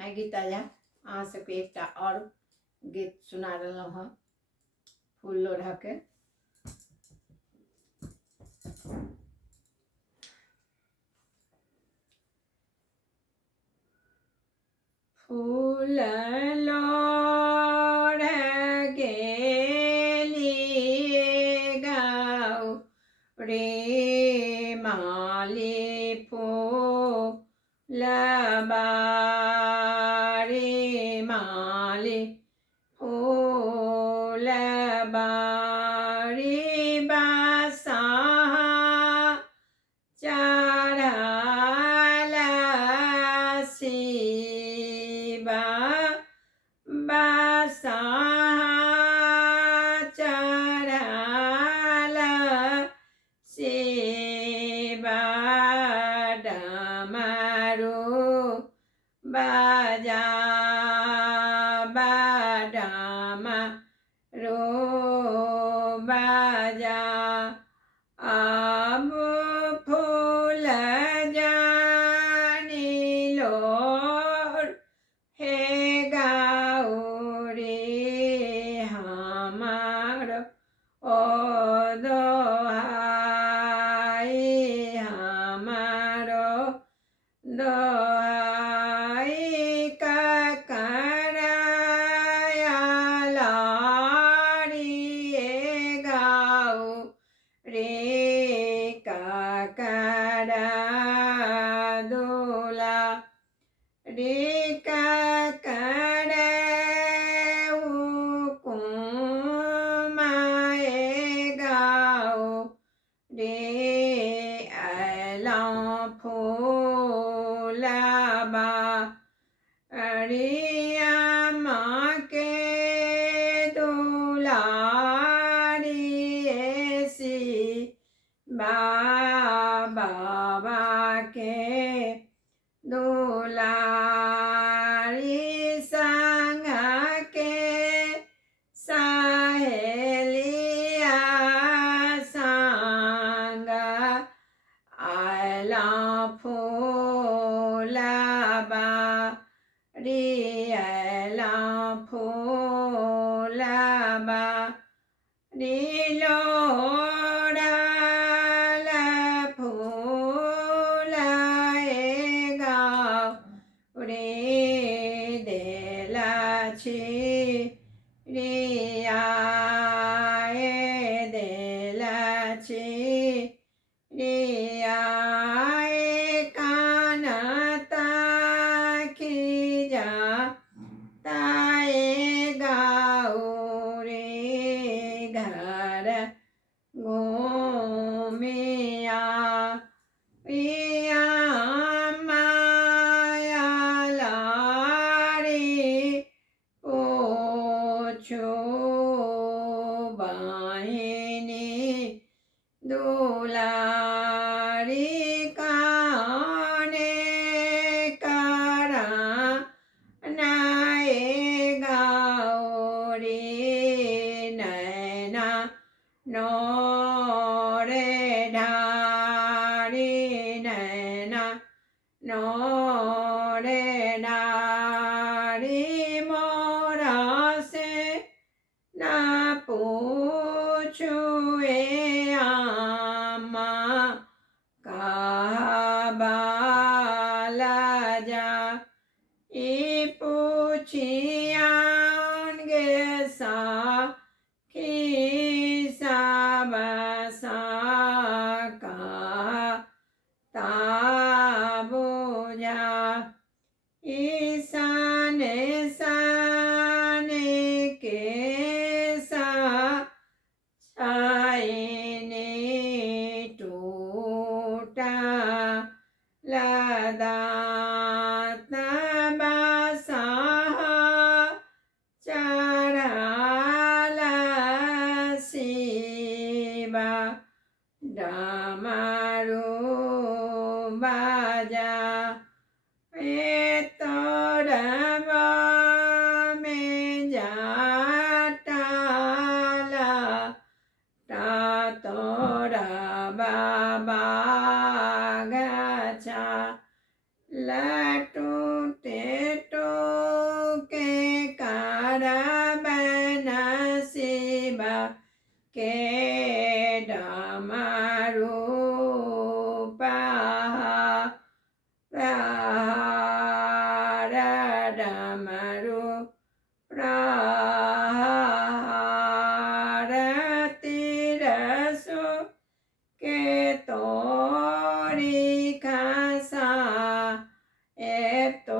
मैं गीता झा अहाँ सबके एकटा और गीत सुना रहलहुँ हँ फूल लोढ़ऽ के। फूल लोढ़ गेलिए गाँव रे माली फूल बारी माली फूल बारी बासा चढ़ल शिवा बासा चढ़ल शिवा डमरू बजा डमरू बजा अब फूल जानी लोर हे गौरी हमार ओ दोहाई हमारो दोहाई ककरायालारी गाऊ रे ककरा दूला रे ककरा हुकुमाए गाओ रे अयलौं फूलबा अरिया माँ के दुलारी ऐसी बाबा के दुलारी संग के सहेलिया संग आयलौं फूलबा रियलौं फूलबा लोढ़ल फूल गाँव रे देला छिड़ियाए देला छिड़ियाए कान ताखिजा ताए गाऊ रे घर घूमिया पिया माया लारी पूछो बहिनी दुलारी काने करा नाए गाओ रे नैना नोरे ढारी नैना नोरे ढारी मोरा से ना पूछुए आमा कहबाला जा ई पूछियानगे सा खीसा बसा कहा ताबुझा ईशाने साने के सा छायने टूटा लदात बासा चढ़ल शिवा डमरू बजा तो तो